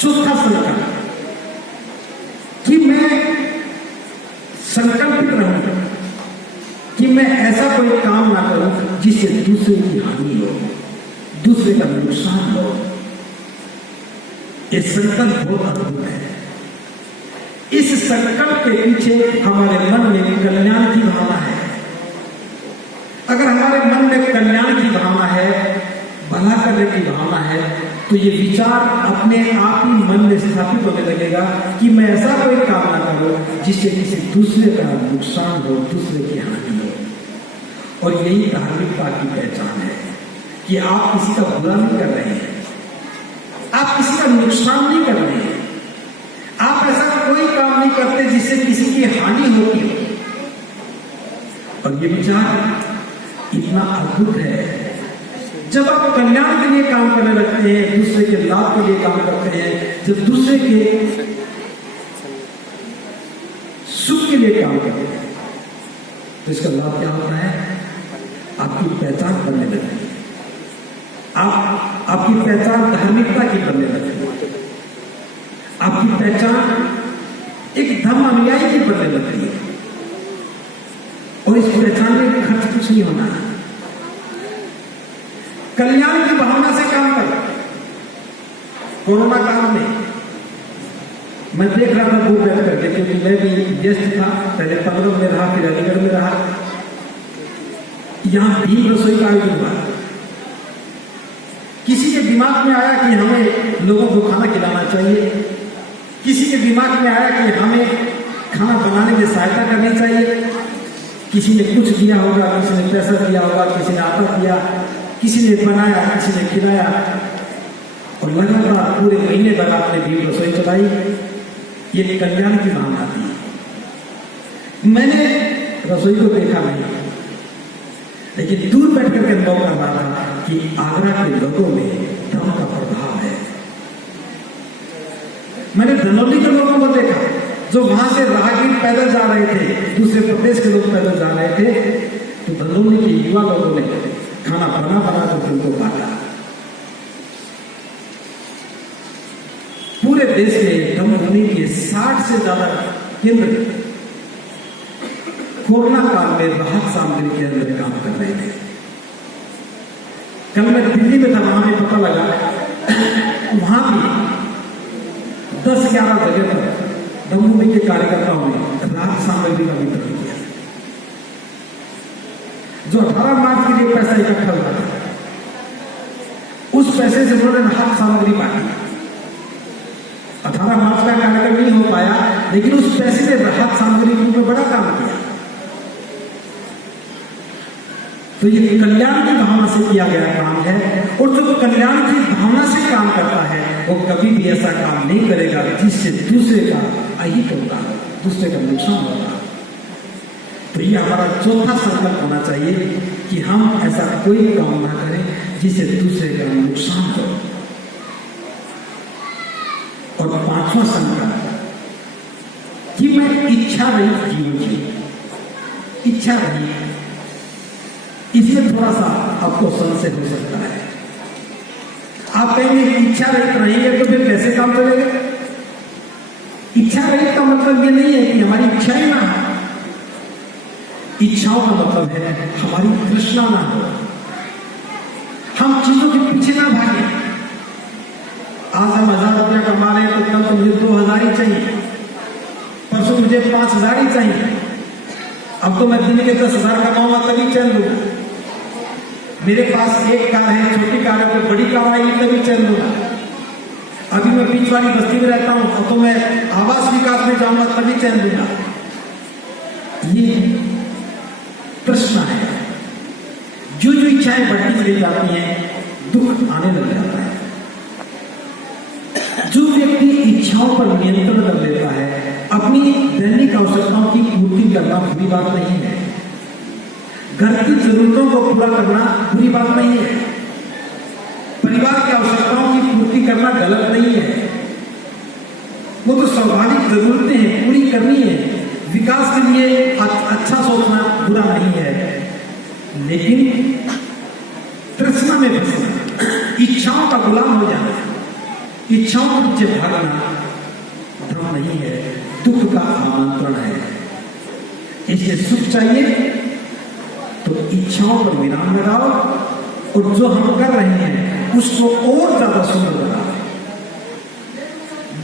चौथा संकल्प कि मैं संकल्पित रहूं कि मैं ऐसा कोई काम ना करूं जिससे दूसरे की हानि हो, दूसरे का नुकसान हो। ये संकल्प बहुत अद्भुत है। इस संकल्प के पीछे हमारे मन में कल्याण की भावना है। अगर हमारे मन में कल्याण की भावना है, भला करने की भावना है, तो ये विचार अपने आप ही मन में स्थापित होने लगेगा कि मैं ऐसा कोई काम ना करूं जिससे किसी दूसरे का नुकसान हो, दूसरे की हानि हो। और यही धार्मिकता की पहचान है कि आप किसी का बुरा नहीं कर रहे हैं, आप किसी का नुकसान नहीं कर रहे हैं, आप ऐसा कोई काम नहीं करते जिससे किसी की हानि होती हो। और ये विचार इतना अद्भुत है। जब आप कल्याण के लिए काम करने लगते हैं, दूसरे के लाभ के लिए काम करते हैं, जब दूसरे के सुख के लिए काम करते हैं, तो इसका लाभ क्या होता है? आपकी पहचान बनने लगती है, आपकी पहचान धार्मिकता की बनने लगती है, आपकी पहचान एक धर्म अनुयायी की बनने लगती है। और इस पहचान में खर्च कुछ नहीं होना है। कल्याण की भावना से काम करो। कोरोना काल में मैं देख रहा था दूर बैठ करके, क्योंकि मैं भी व्यस्त था। पहले पंद्रह में रहा, फिर अलीगढ़ में रहा। यहां भीम रसोई का आयोजन हुआ। किसी के दिमाग में आया कि हमें लोगों को खाना खिलाना चाहिए, किसी के दिमाग में आया कि हमें खाना बनाने में सहायता करनी चाहिए। किसी ने कुछ दिया होगा, किसी ने पैसा दिया होगा, किसी ने आटा दिया, किसी ने बनाया, किसी ने खिलाया। और लगातार पूरे महीने भर आपने भीम रसोई चलाई। ये कल्याण की भावना थी। मैंने रसोई को देखा नहीं, लेकिन दूर बैठ करके अनुभव कर रहा था कि आगरा के लोगों में धर्म का प्रभाव है। मैंने धनौली के लोगों को देखा जो वहां से राहगीर पैदल जा रहे थे, दूसरे प्रदेश के लोग पैदल जा रहे थे, तो धनौली के युवा लोगों ने खाना बना कर उनको बांटा। पूरे देश में धर्मभूमि के 60 से ज्यादा केंद्र कोरोना काल में राहत सामग्री के अंदर काम कर रहे थे। कल मैं दिल्ली में था, वहां में पता लगा वहां भी 10-11 जगह पर धर्मभूमि के कार्यकर्ताओं ने राहत सामग्री का वितरण किया। जो 18 मार्च के लिए पैसा इकट्ठा हुआ था, उस पैसे से उन्होंने राहत सामग्री बांटी। 18 मार्च का कार्यक्रम नहीं हो पाया, लेकिन उस पैसे से राहत सामग्री के ऊपर बड़ा काम किया। तो ये कल्याण की भावना से किया गया काम है। और जो कल्याण की भावना से काम करता है, वो कभी भी ऐसा काम नहीं करेगा जिससे दूसरे का अहित होगा, दूसरे का नुकसान होगा। तो ये हमारा चौथा संकल्प होना चाहिए कि हम ऐसा कोई काम ना करें जिससे दूसरे का नुकसान हो। और पांचवा संकल्प कि मैं इच्छा रहित जीवन जी। इच्छा रहित, इसमें थोड़ा सा आपको संशय हो सकता है। आप कहेंगे इच्छा रहित रहेंगे तो फिर कैसे काम चलेगा? इच्छा रहित का मतलब ये नहीं है कि हमारी इच्छाएं ना हो। इच्छाओं का मतलब है हमारी तृष्णा ना हो, हम चीजों के पीछे ना भागे। आज हम 1000 रुपया कमा रहे हैं तो कल तो मुझे 2000 ही चाहिए, परसों मुझे 5000 ही चाहिए। अब तो मैं दिन के 10,000 कमाऊंगा तभी चैन लूंगा। मेरे पास एक कार है, छोटी कार है, तो बड़ी कार आएगी तभी चैन लूंगा। अभी मैं बीच वाली बस्ती में रहता हूं, तो मैं आवास विकास में जाऊंगा तभी चैन लूंगा। ये प्रश्न है। जो जो इच्छाएं बढ़ती चली जाती हैं, दुख आने लग जाता है। जो व्यक्ति इच्छाओं पर नियंत्रण कर लेता है, अपनी दैनिक आवश्यकताओं की पूर्ति करना बुरी बात नहीं है, घर की जरूरतों को पूरा करना बुरी बात नहीं है, परिवार की आवश्यकताओं की पूर्ति करना गलत नहीं है। वो तो स्वाभाविक जरूरतें हैं, पूरी करनी है। विकास के लिए अच्छा सोचना बुरा नहीं है, लेकिन तृष्णा में फंसना, इच्छाओं का गुलाम हो जाना, इच्छाओं के पीछे भागना धर्म नहीं है, दुख का आमंत्रण है। इसलिए सुख चाहिए तो इच्छाओं पर विराम लगाओ और जो हम कर रहे हैं उसको और ज्यादा सुंदर बनाओ।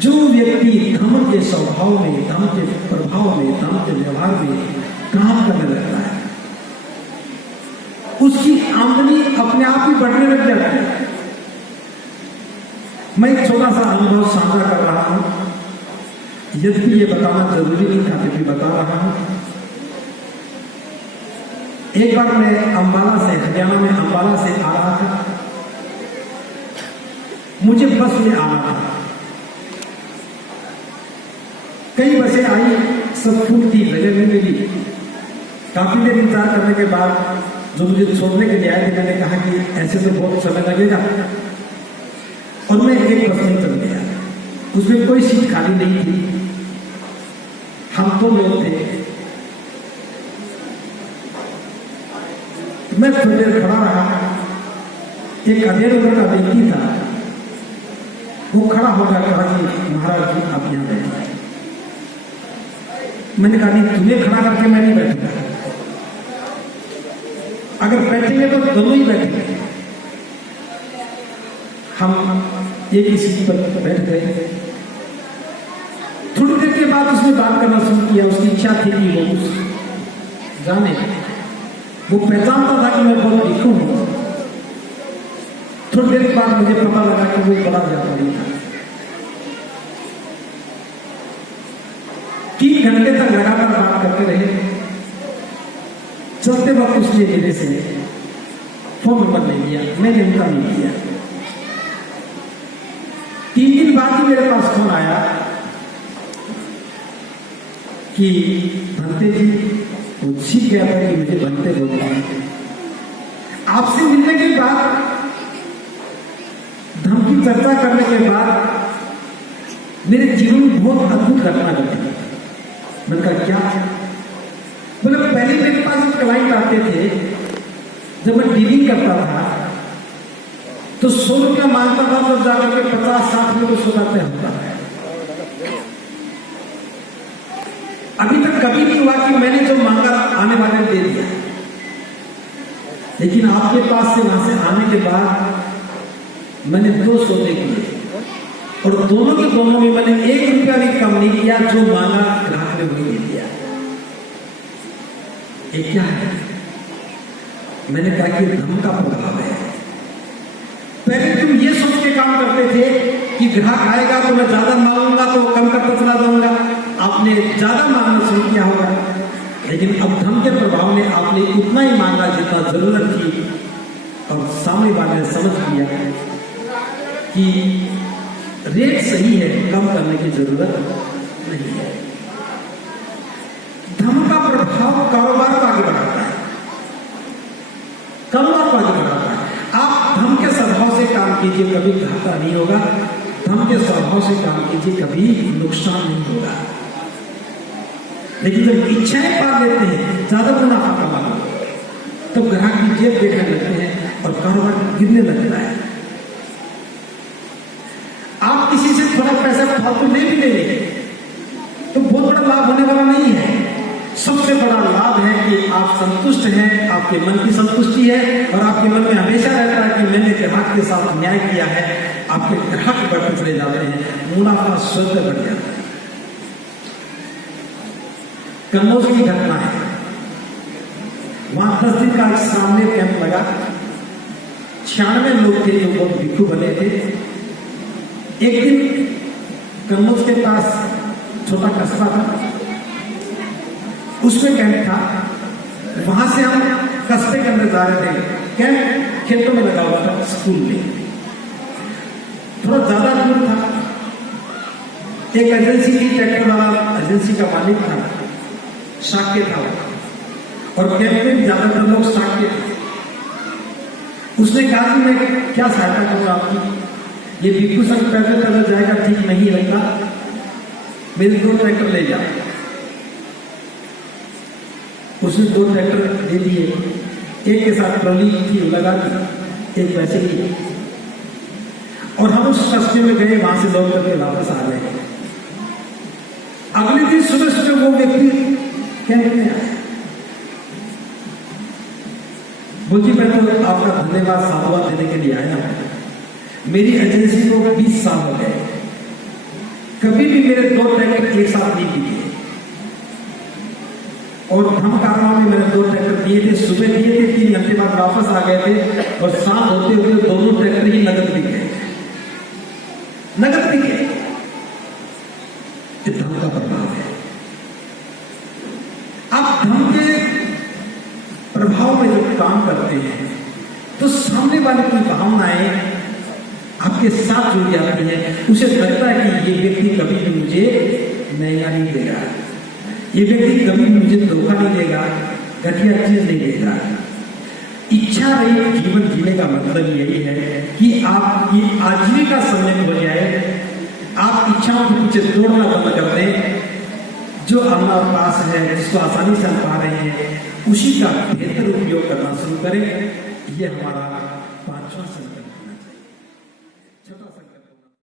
जो व्यक्ति धर्म के स्वभाव में, धर्म के प्रभाव में, धर्म के व्यवहार में काम करने लगता है, उसकी आमदनी अपने आप ही बढ़ने लग जाती है। मैं एक छोटा सा अनुभव साझा कर रहा हूं, यदि ये बताना जरूरी नहीं था फिर भी बता रहा हूं। एक बार मैं अंबाला से, हरियाणा में अंबाला से आ रहा था, मुझे बस में आना था। कई बसें आई, सब फुल थी, जगह नहीं मिली। काफी देर इंतजार करने के बाद जो मुझे छोड़ने के लिए आए थे, मैंने कहा कि ऐसे तो बहुत समय लगेगा, और मैं एक बस में चल गया। उसमें कोई सीट खाली नहीं थी, हम तो लोग थे। मैं थोड़ी देर खड़ा रहा, एक अधेड़ उम्र का व्यक्ति था, वो खड़ा होकर कहा कि महाराज जी आप यहाँ बैठे। मैंने कहा नहीं, तुम्हें खड़ा करके मैं नहीं बैठूंगा, अगर बैठेंगे तो दोनों ही बैठेंगे। हम एक ही सीट पर बैठ गए। थोड़ी देर के बाद उसने बात करना शुरू किया। उसकी इच्छा थी कि वो जाने, वो पहचानता था कि मैं बहुत लिखूं हूं। थोड़ी देर के बाद मुझे पता लगा कि वो बड़ा व्यापारी था। 3 घंटे तक लगातार बात करते रहे। चलते वक्त उसने मेरे से फोन नंबर नहीं लिया, मैंने उनका नहीं किया। 3 दिन बाद ही मेरे पास फोन आया कि भंते जी, वो सीख गया था कि मुझे भंते बोलते हैं। आपसे मिलने के बाद, धर्म की चर्चा करने के बाद मेरे जीवन में बहुत अद्भुत घटना घटी। मैंने कहा क्या? बोले पहले मेरे पास एक क्लाइंट आते थे, जब मैं डीलिंग करता था तो 100 रुपया मांगता था, तो जाकर के 50-60 रुपये सौदा तय होता है। अभी तक कभी नहीं हुआ कि मैंने जो मांगा आने वाले दे दिया, लेकिन आपके पास से वहां से आने के बाद मैंने 2 सौदे किए, और दोनों के दोनों में मैंने 1 रुपया भी कम नहीं किया। जो मांगा ग्राहक ने वही दे दिया। ये क्या है? मैंने कहा कि धर्म का प्रभाव है। पहले तुम ये सोच के काम करते थे कि ग्राहक आएगा तो मैं ज्यादा मांगूंगा तो वो कम करता चला जाऊंगा, आपने ज्यादा मांगना शुरू किया होगा। लेकिन अब धर्म के प्रभाव में आपने उतना ही मांगा जितना जरूरत थी, और सामने वाले ने समझ लिया कि रेट सही है, कम करने की जरूरत नहीं है। धर्म का प्रभाव कारोबार को आगे बढ़ाता है, कारोबार को आगे बढ़ाता है। आप धर्म के स्वभाव से काम कीजिए, कभी घाटा नहीं होगा। धर्म के स्वभाव से काम कीजिए, कभी नुकसान नहीं होगा। लेकिन जब इच्छाएं पा लेते हैं, ज्यादा मुनाफा कमाना, तो ग्राहक की जेब देखने लगते हैं और कारोबार गिरने लगता है। आप किसी से थोड़ा पैसा फालतू ले भी लेंगे तो बहुत बड़ा लाभ होने वाला नहीं है। सबसे बड़ा लाभ है कि आप संतुष्ट हैं, आपके मन की संतुष्टि है, और आपके मन में हमेशा रहता है कि मैंने ग्राहक के साथ न्याय किया है। आपके ग्राहक बढ़ते चले जाते हैं, मुनाफा स्वतः बढ़ जाता है। कन्नौज की घटना है, वहां 10 दिन का सामने कैंप लगा। 96 लोग थे जो बहुत भिक्षु बने थे। एक दिन कन्नौज के पास छोटा कस्बा था, उसमें कैंप था। वहां से हम कस्बे के अंदर जा रहे थे। कैंप खेतों में लगा हुआ था, स्कूल में थोड़ा ज्यादा दूर था। एक एजेंसी थी, ट्रैक्टर वाला एजेंसी का मालिक था, शाक्य था, और कैंप में ज्यादातर लोग शाक्य थे। उसने कहा कि मैं क्या सहायता करूं आपकी, ये भिक्षु संघ पैदल पैदल जाएगा ठीक नहीं लगता, मेरे 2 ट्रैक्टर ले जाओ। उसने 2 ट्रैक्टर दे दिए, एक के साथ ट्रॉली थी लगा दी, एक वैसे ही। और हम उस रास्ते में गए, वहां से लौट करके वापस आ गए। अगले दिन सुबह सुबह वो व्यक्ति कहने में आया, बोलती मैं तो आपका धन्यवाद साधुवाद देने के लिए आया हूं। मेरी एजेंसी को 20 साल हो गए, कभी भी मेरे 2 ट्रैक्टर एक साथ नहीं किए, और धमकारा में मैंने 2 ट्रैक्टर दिए थे, सुबह दिए थे, 3 घंटे बाद वापस आ गए थे, और साथ होते होते दोनों ट्रैक्टर ही नगद बिक गए, नगद बिक गए। धम का प्रभाव है। आप धम के प्रभाव में जब काम करते हैं तो सामने वाले की भावनाएं आपके साथ जुड़ जाती हैं। उसे लगता है कि ये व्यक्ति कभी भी मुझे महंगा नहीं देगा, ये व्यक्ति कभी भी मुझे धोखा नहीं देगा, घटिया चीज नहीं देगा। इच्छा रहित जीवन जीने का मतलब यही है कि आपकी आजीविका समय हो जाए, आप इच्छाओं के पीछे दौड़ना बंद कर दें, जो हमारे पास है, जिसको आसानी से हम पा रहे हैं, उसी का बेहतर उपयोग करना शुरू करें। ये हमारा 5वां